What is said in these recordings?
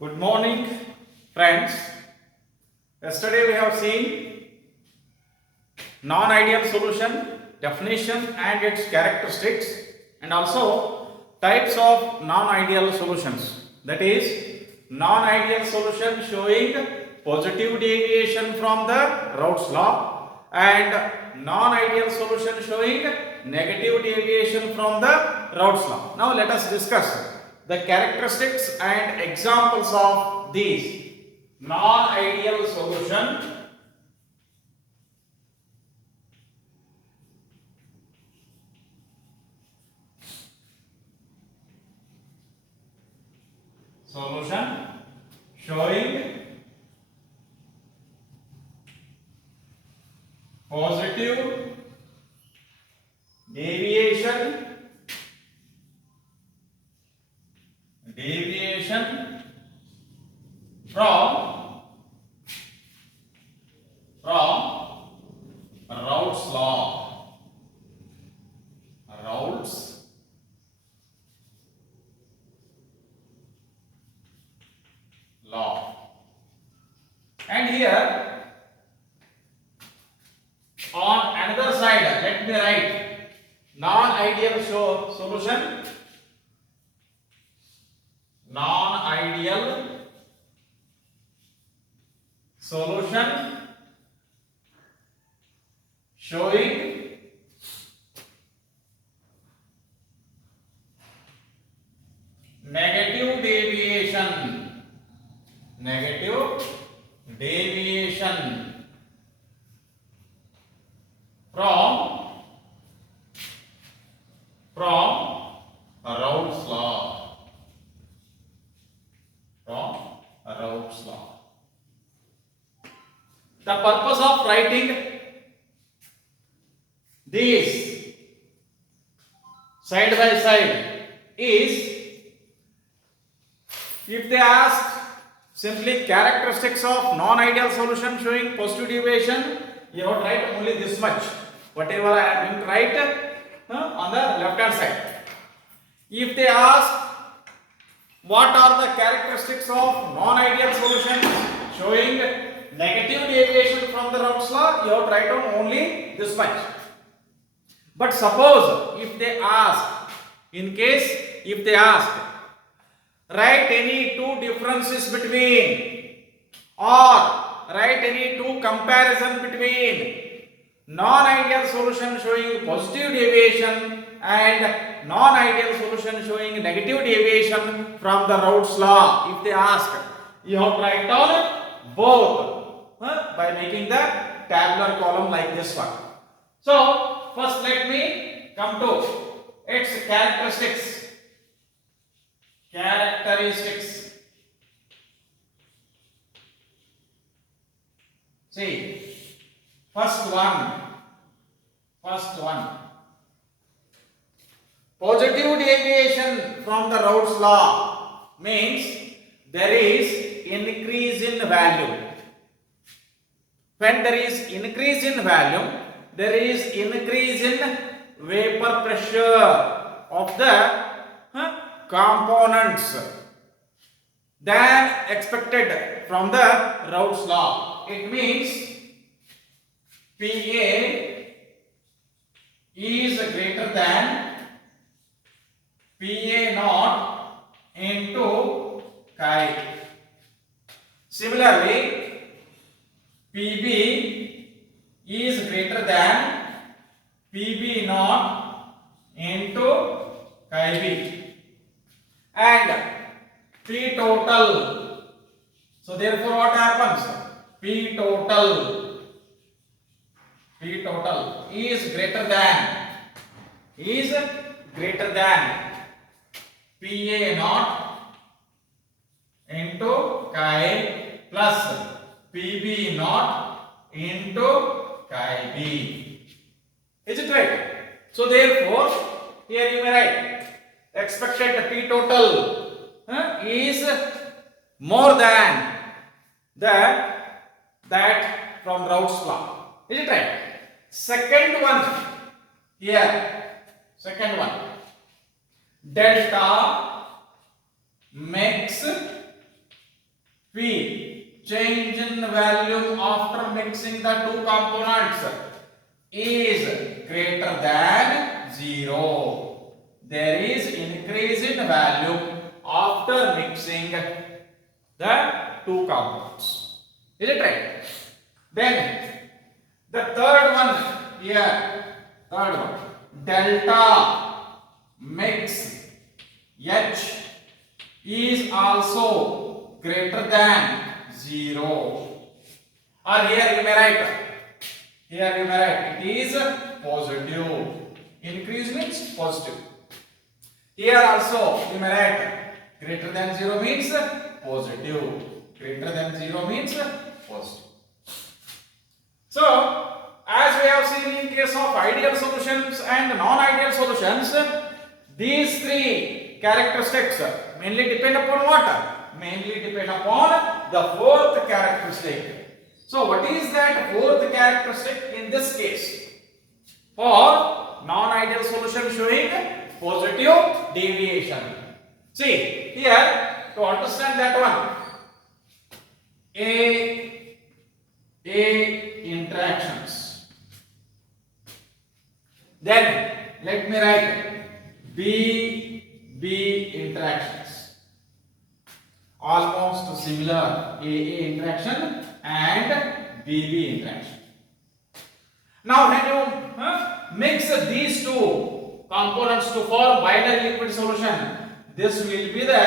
Good morning, friends. Yesterday we have seen non-ideal solution, definition and its characteristics, and also types of non-ideal solutions. That is, non-ideal solution showing positive deviation from the Raoult's law, and non-ideal solution showing negative deviation from the Raoult's law. Now let us discuss the characteristics and examples of these non-ideal solution. Solution showing positive deviation from Raoult's law. Raoult's law. And here on another side, let me write non-ideal solution. Non-ideal solution showing negative deviation from Raoult's law. Raoult's law. The purpose of writing these side by side is, if they ask simply characteristics of non-ideal solution showing positive deviation, you have to write only this much, whatever I am going to write on the left hand side. If they ask what are the characteristics of non-ideal solutions showing negative deviation from the Raoult's law, you have to write down only this much. But suppose if they ask, if they ask, write any two differences between, or write any two comparison between non-ideal solution showing positive deviation and non-ideal solution showing negative deviation from the Raoult's law. If they ask, you have to write down both by making the tabular column like this one. So first let me come to its characteristics. See, first one. Positive deviation from the Raoult's law means there is increase in value. When there is increase in value, there is increase in vapor pressure of the components than expected from the Raoult's law. It means PA is greater than PA naught into chi. Similarly, PB is greater than PB naught into chi B. And P total. So therefore what happens? P total is greater than PA naught into chi plus PB naught into chi B. Is it right? So therefore here you may write expected P total is more than that from Raoult's law. Is it right? Second one here. Delta makes P, change in volume after mixing the two components is greater than 0. There is increase in volume after mixing the two components. Is it right? Then the third one here, delta mix H is also greater than 0. Or here you may write, it is positive. Increase means positive. Here also you may write greater than 0 means positive. Greater than 0 means positive. So, as we have seen in case of ideal solutions and non-ideal solutions, these three characteristics mainly depend upon what? Mainly depend upon the fourth characteristic. So, what is that fourth characteristic in this case? For non-ideal solution showing positive deviation. See, here to understand that one, A interactions. Then let me write B interactions. Almost similar, AA interaction and BB interaction. Now when you mix these two components to form binary liquid solution, this will be the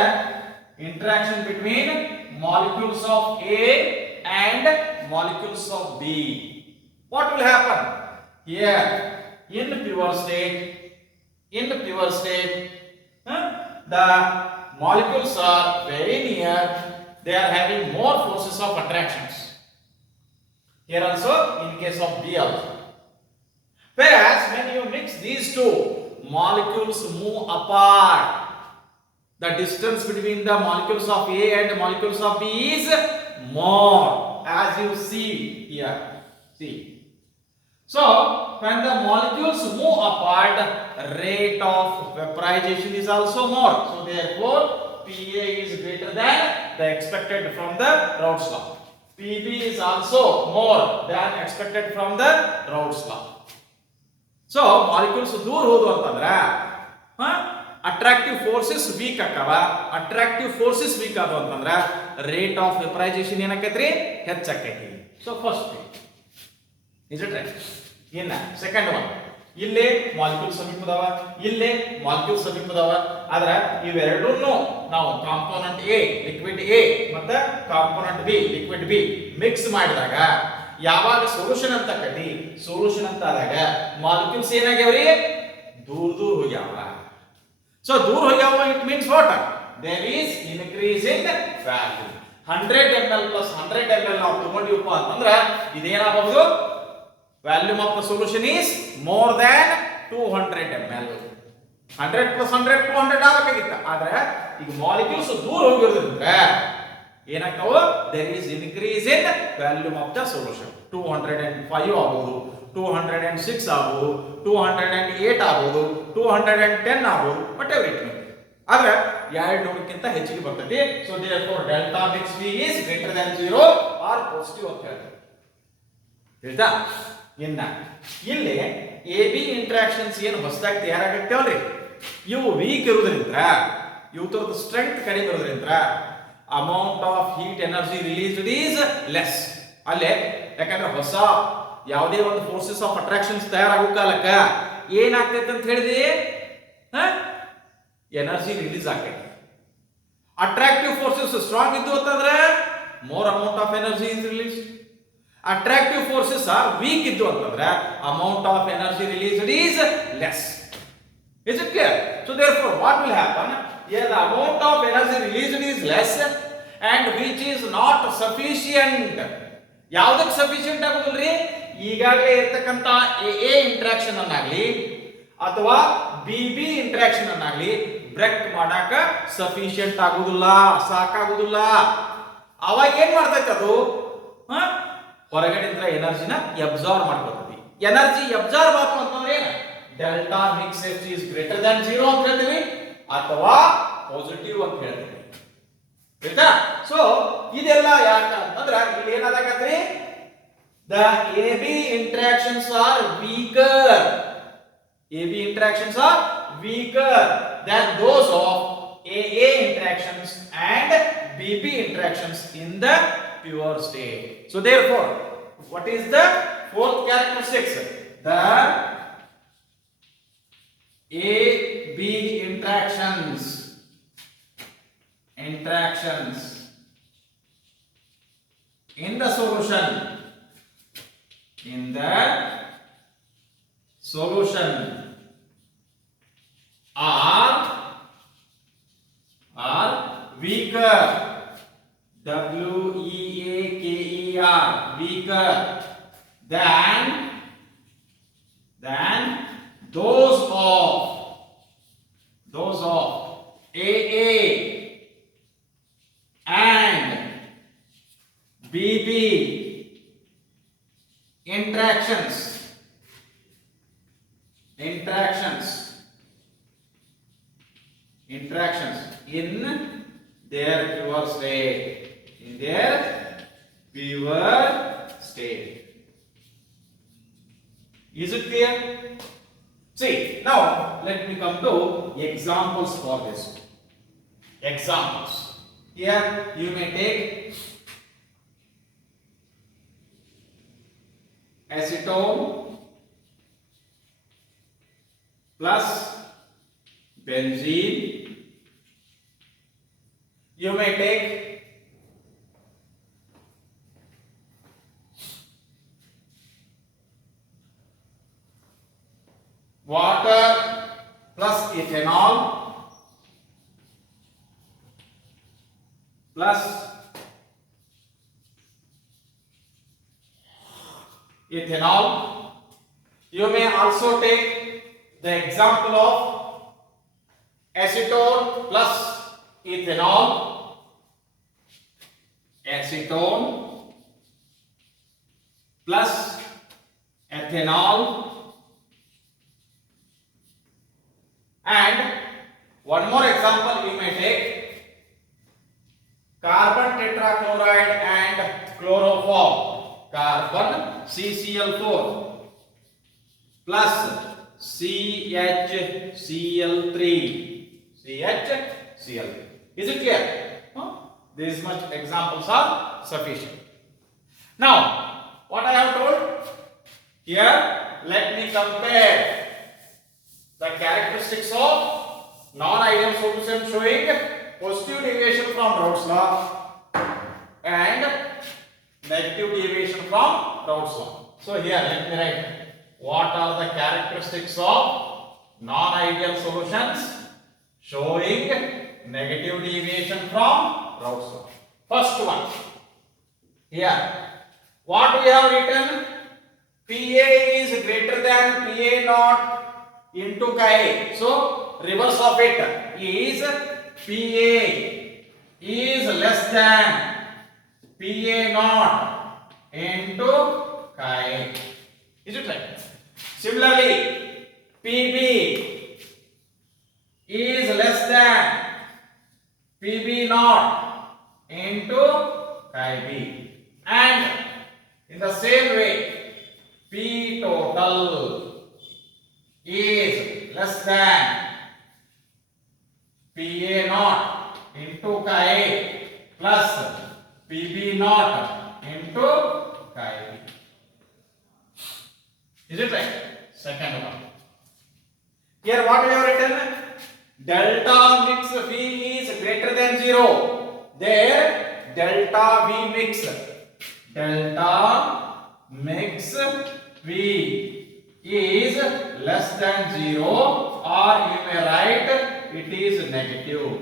interaction between molecules of A and molecules of B. What will happen? Here in the pure state, the molecules are very near, they are having more forces of attractions. Here also in case of B also. Whereas when you mix these two, molecules move apart. The distance between the molecules of A and the molecules of B is more, as you see here. See. So, when the molecules move apart, rate of vaporization is also more. So, therefore, PA is greater than the expected from the Raoult's law. PB is also more than expected from the Raoult's law. So, molecules दूर होदु ಅಂತಂದ್ರೆ attractive forces weak akava. Attractive forces weak adu ಅಂತಂದ್ರೆ rate of vaporization ಏನಕೈತ್ರಿ ಹೆಚ್ಚಾಕೈತಿ. So, first thing. Is it right? ಇನ್ನ second one. ಇಲ್ಲೇ molecule ಸಮೀಪದವ, ಇಲ್ಲೇ molecule ಸಮೀಪದವ. ಆದ್ರೆ ಇವೆರಡನ್ನೂ ನಾವು component A liquid A ಮತ್ತೆ component B liquid B mix ಮಾಡಿದಾಗ ಯಾವಾಗ ಸೊಲ್ಯೂಷನ್ ಅಂತ ಕಟ್ಟಿ ಸೊಲ್ಯೂಷನ್ ಅಂತ ಆದಾಗ ಮಾಲಿಕ್ಯೂಲ್ಸ್ ಏನಾಗ್ಯಾವ್ರಿ ದೂರ ಹೋಗ್ಯಾವ. ಸೊ ದೂರ ಹೋಗ್ಯಾವ, it means what? There is increase in value. 100 ml plus 100 ml ನಾವು ತಗೊಂಡಿವಪ್ಪ ಅಂತಂದ್ರೆ ಇದೇನಾಗಬಹುದು? Volume of the solution is more than 200 ml. 100 plus 100 200 ಆಗಬೇಕಾಗಿತ್ತು. ಆದ್ರೆ ಈಗ ಮಾಲಿಕ್ಯೂಲ್ಸ್ ದೂರ ಹೋಗಿರೋದ್ರಿಂದ ಏನಾಗ್ತಾವ? there is increase in volume of the solution. 205 ಆಗಬಹುದು, 206 ಆಗಬಹುದು, 208 ಆಗಬಹುದು, 210 ಆಗಬಹುದು, whatever it may be. ಆದ್ರೆ 200 ಕ್ಕಿಂತ ಹೆಚ್ಚಿಗೆ ಬರ್ತದೆ. so therefore delta mix V is greater than 0 or positive ಅಂತ ಹೇಳ್ತಾರೆ. ತಿಳಿತಾ? ಇನ್ನ ಇಲ್ಲಿ ಎ ಬಿ ಇಂಟರಾಕ್ಷನ್ಸ್ ಏನು ಹೊಸದಾಗಿ ತಯಾರಾಗತ್ತೇವಲ್ರಿ, ಇವು ವೀಕ್ ಇರೋದ್ರಿಂದ, ಇವು ತರದ ಸ್ಟ್ರೆಂತ್ ಕಡಿಮೆ ಇರೋದ್ರಿಂದ amount of heat energy released is less. ಅಲ್ಲೇ ಯಾಕಂದ್ರೆ ಹೊಸ ಯಾವುದೇ ಒಂದು ಫೋರ್ಸಸ್ ಆಫ್ ಅಟ್ರಾಕ್ಷನ್ಸ್ ತಯಾರಾಗೋ ಕಾಲಕ್ಕ ಏನಾಗ್ತೈತೆ ಅಂತ ಹೇಳಿದಿ, ಎನರ್ಜಿ ರಿಲೀಸ್ ಆಗ್ತೈತಿ. ಅಟ್ರಾಕ್ಟಿವ್ ಫೋರ್ಸಸ್ ಸ್ಟ್ರಾಂಗ್ ಇದ್ದು ಅಂತಂದ್ರೆ more amount of energy is release. Attractive forces are weak iddu antandre amount of energy released is less. Is it clear? So therefore what will happen? Here the amount of energy released is less and which is not sufficient. ಯಾವುದಕ್ಕೆ sufficient ಆಗೋದಿಲ್ರಿ? ಈಗಾಗಲೇ ಇರತಕ್ಕಂತ A interaction ಅನ್ನಾಗಲಿ ಅಥವಾ B interaction ಅನ್ನಾಗಲಿ break ಮಾಡಾಕ sufficient ಆಗೋದಿಲ್ಲ, ಸಾಕಾಗೋದಿಲ್ಲ. ಅವಾಗ ಏನ್ ಮಾಡ್ತೈತೆ ಅದು? ಹೊರಗಡೆಯಿಂದ ಎನರ್ಜಿನ ಅಬ್ಸಾರ್ಬ್ ಮಾಡ್ಕೊಳ್ತೈತಿ. ಎನರ್ಜಿ ಅಬ್ಸಾರ್ಬ್ ಆಯ್ತು ಅಂತಂದ್ರೆ ಏನು? Delta mix H is greater than 0 ಅಂತ ಹೇಳ್ತೀವಿ ಅಥವಾ ಪಾಸಿಟಿವ್ ಅಂತ ಹೇಳ್ತೀವಿ. ಆಯ್ತಾ? ಸೊ ಇದು ಇದೆಲ್ಲ ಯಾಕಂತಂದ್ರೆ ಇಲ್ಲಿ ಏನಾಗತ್ರಿ the AB interactions are weaker. AB interactions are weaker than those of AA interactions and BB interactions in the pure state. So therefore, what is the fourth characteristics? The AB interactions in the solution are weaker. weaker than those of AA and BB interactions in their pure state. Is it clear? See, now let me come to examples for this. Examples. Here you may take acetone plus benzene. You may take water plus ethanol plus ethanol. You may also take the example of acetone plus ethanol, acetone plus ethanol, and one more example you may take carbon tetrachloride and chloroform, carbon CCl4 plus CHCl3. Is it clear? These much examples are sufficient. Now, what I have told here, let me compare the characteristics of non-ideal solution showing positive deviation from Raoult's law and negative deviation from Raoult's law. So here let me write what are the characteristics of non-ideal solutions showing negative deviation from Raoult's law. First one, here what we have written, PA is greater than PA naught into Chi. So reverse of it is PA is less than PA naught into Chi. Is it right? Similarly, PB is less than PB naught into Chi B. And in the same way, P total is less than PA naught into Chi A plus PB naught into Chi B. Is it right? Second one. Here what we have written? Delta mix V is greater than 0. There delta V mix V is less than 0, or you may write it is negative.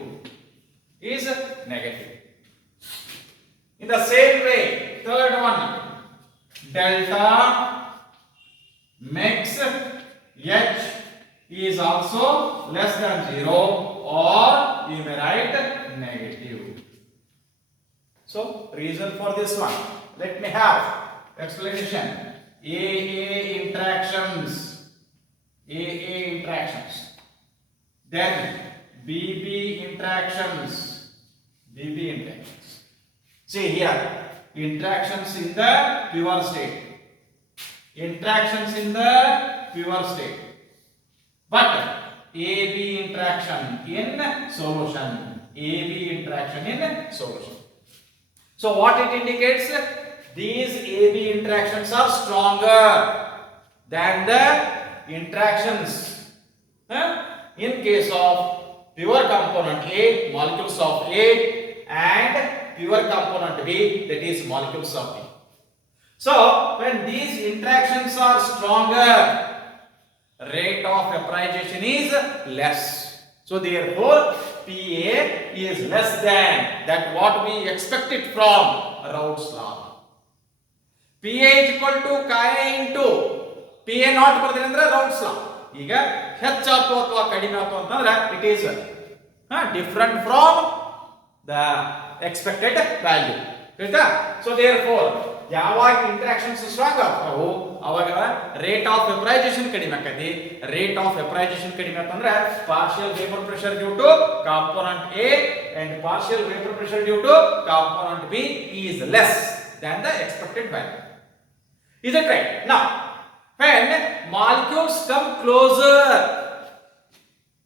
In the same way, third one, delta mix H is also less than 0, or you may write negative. So reason for this one, let me have explanation. AA interactions, then BB interactions. See here, interactions in the pure state. Interactions in the pure state. But AB interaction in solution. AB interaction in solution. So what it indicates? These AB interactions are stronger than the interactions in case of pure component A, molecules of A, and pure component B, that is molecules of B. So when these interactions are stronger, rate of vaporization is less. So therefore PA is less than that what we expected from Raoult's law. PA is equal to Ka into PA not ಬರೆದ್ರೆ ಅಂದ್ರೆ Raoult's law. ಈಗ ಹೆಚ್ಚಾಯ್ತು ಅಥವಾ ಕಡಿಮೆ ಆಯ್ತು ಅಂತಂದ್ರೆ it is different from the expected value. ಆಯ್ತಾ? So therefore ಯಾವಾಗ ಇಂಟರಾಕ್ಷನ್ಸ್ ಸ್ಟ್ರಾಂಗ್ ಆಗ್ತಾವು ಅವಾಗ ರೇಟ್ ಆಫ್ ವೆಪರೈಸೇಷನ್ ಕಡಿಮೆ ಆಕತಿ. ರೇಟ್ ಆಫ್ ವೆಪರೈಸೇಷನ್ ಕಡಿಮೆ ಆತಂದ್ರೆ partial vapour pressure due to component A and partial vapor pressure due to component B is less than the expected value. Is it right? Now when molecules come closer,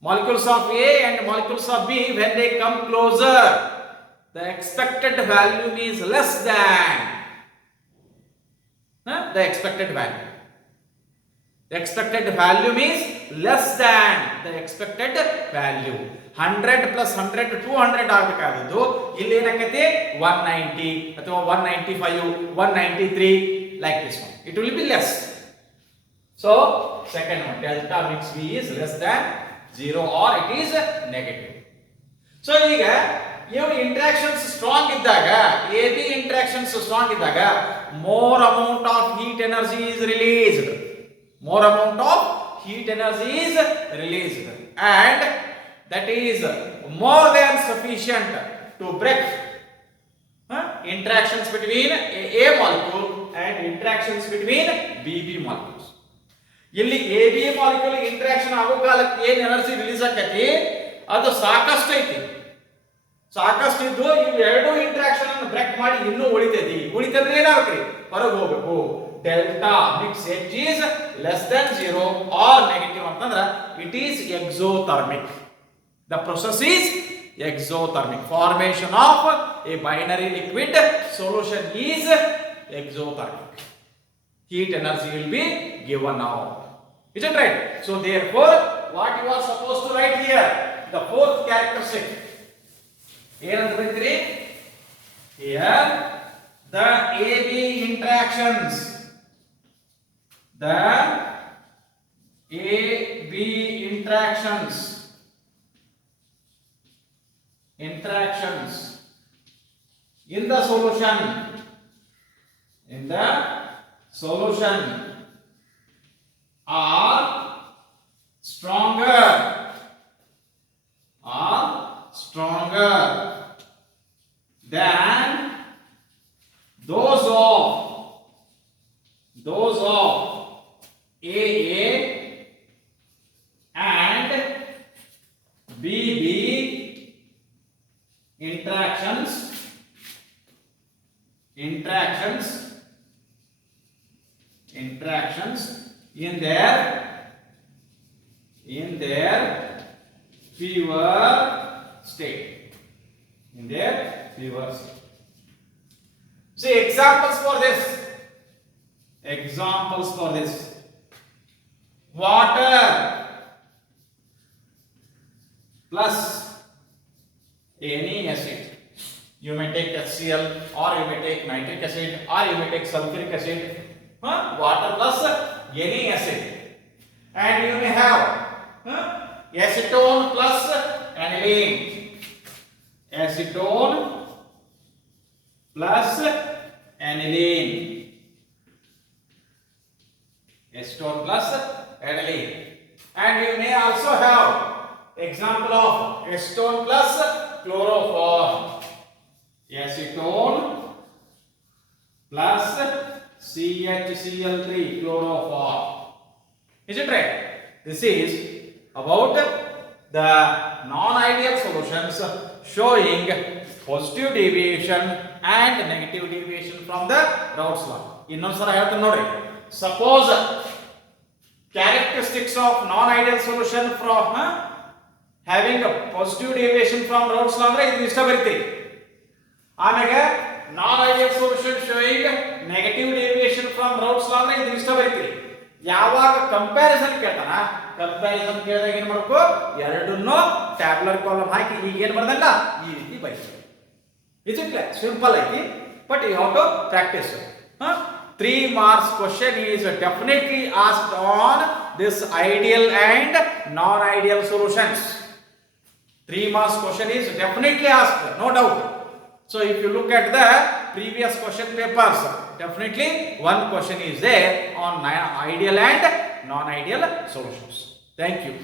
molecules of A and molecules of B, when they come closer, the expected value is less than the expected value. The expected value means less than the expected value. 100 plus 100 200 ಆಗಬೇಕಾಗಿದ್ದು ಇಲ್ಲಿ ಏನಾಗುತ್ತೆ 190 ಅಥವಾ 195 193 like this one. It will be less. So second one, delta mix V is less than 0 or it is negative. So ಈಗ ಇವು interactions strong ಇದ್ದಾಗ AB interactions strong ಇದ್ದಾಗ more amount of heat energy is released. More amount of heat energy is released and that is more than sufficient to break interactions between A molecule and interactions between BB molecules. ಇಲ್ಲಿ AB molecule interaction ಆಗೋ ಕಾಲಕ್ಕೆ ಏನು energy release ಆಕತಿ ಅದು ಸಾಕಷ್ಟು ಐತಿ. ಸಾಕಷ್ಟು ಇದ್ದು ಇವು ಎರಡು ಇಂಟರಾಕ್ಷನ್ ಅನ್ನು ಬ್ರೇಕ್ ಮಾಡಿ ಇನ್ನೂ ಉಳಿತೈತಿ. ಉಳಿತಂದ್ರೆ ಏನಾಗ್ರಿ ಹೊರಗೆ ಹೋಗಬೇಕು. Delta mix H is less than 0 or negative ಅಂತಂದ್ರೆ it is exothermic. The process is exothermic. Formation of a binary liquid solution is exothermic. Heat energy will be given out. Is it right? So therefore what you are supposed to write here, the fourth characteristic. ಏನಂತ ಬರೀತೀರಿ? Here the AB interactions, the AB interactions in the solution are stronger than those of AA and BB interactions in their pure state. See examples for this. Water plus any acid. You may take HCl or you may take nitric acid or you may take sulfuric acid. Water plus any acid. And you may have acetone plus aniline. Acetone plus aniline. Acetone plus aniline. And you may also have example of acetone plus chloroform. Acetone plus CHCl3 chloroform. Is it right? This is about the non-ideal solutions showing positive deviation and negative deviation from the Raoult's law. ಇನ್ನೊಂದ್ಸಲ ಹೇಳ್ತೀನಿ ನೋಡ್ರಿ. Suppose characteristics of non-ideal solution from having a positive deviation from Raoult's law ಅಂದ್ರೆ ಇದು ಇಷ್ಟ ಬರೀತೀರಿ. ಆಮೇಲೆ non-ideal solution showing negative deviation from Raoult's law ಅಂದ್ರೆ ಇದು ಇಷ್ಟ ಬರೀತೀರಿ. ಯಾವಾಗ ಕಂಪ್ಯಾರಿಸನ್ ಕೇಳ್ತಾನ, ಕಂಪ್ಯಾರಿಸನ್ ಕೇಳಿದಾಗ ಏನ್ ಮಾಡಬೇಕು, ಎರಡನ್ನೂ ಟ್ಯಾಬ್ಯುಲರ್ ಕಾಲಮ್ ಹಾಕಿ ಈಗ ಏನ್ ಬರ್ದಂಗ ಈ ರೀತಿ ಬರೀತೀವಿ. Is it clear? Simple ಐತಿ, but you have to practice. 3 marks question is definitely asked on this ideal and non-ideal solutions. 3 marks question is definitely asked, no doubt. So if you look at the previous question papers, definitely one question is there on ideal and non-ideal solutions. Thank you.